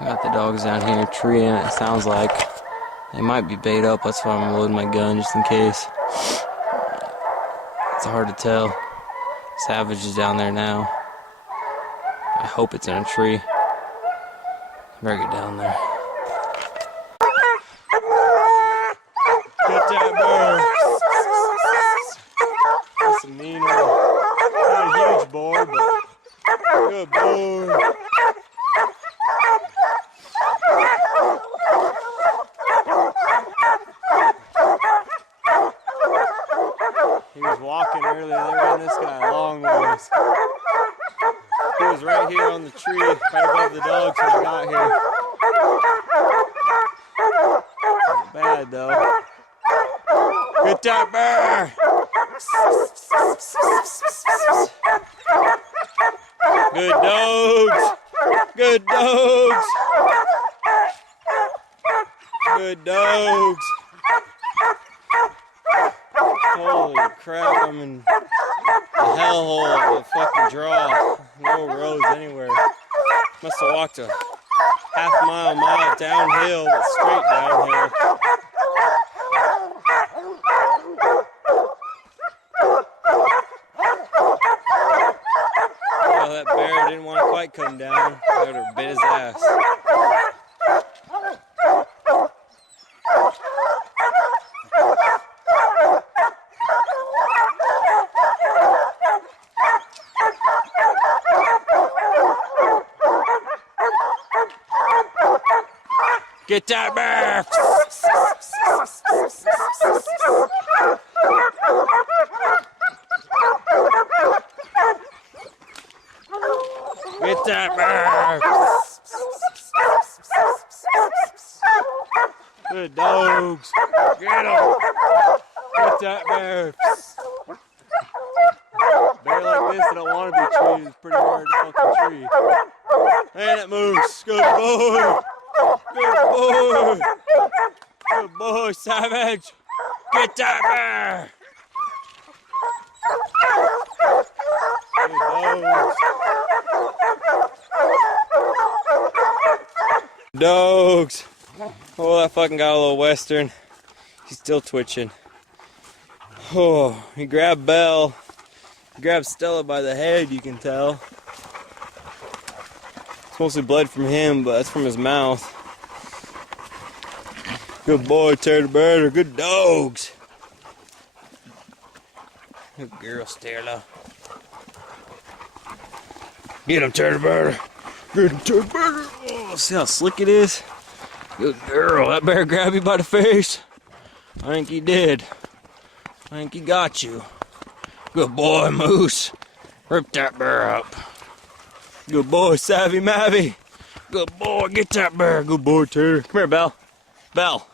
Got the dogs down here treeing. It sounds like they might be bait up. That's why I'm loading my gun just in case. It's hard to tell. Savage is down there now. I hope it's in a tree. Better get down there. Get that bird. That's a mean one. Not a huge boar, but good boy. He was walking earlier. They ran this guy a long ways. He was right here on the tree, right above the dogs when I got here. Not bad though. Get that bear! Good dogs! Good dogs! Good dogs! Holy crap, I'm in the hellhole of a fucking draw. No roads anywhere. Must have walked a mile downhill, but straight downhill. Well, that bear didn't want to quite come down. I would have bit his ass. Get that bear! Get that bear! Good dogs! Get him! Get that bear! Bear like this, I don't want to be treated. It's pretty hard to fucking tree. And it moves. Good boy! Good boy! Good boy, Savage! Get that bear! Good dogs! Dogs! Oh, that fucking got a little western. He's still twitching. Oh, he grabbed Belle. He grabbed Stella by the head, you can tell. It's mostly blood from him, but that's from his mouth. Good boy, Teddy Bear. Good dogs. Good girl, Stella. Get him, Teddy Bear. Get him, Teddy Bear. Oh, see how slick it is? Good girl. That bear grabbed you by the face? I think he did. I think he got you. Good boy, Moose. Rip that bear up. Good boy, Savvy Mavy. Good boy, get that bear. Good boy, Terry. Come here, Belle. Belle.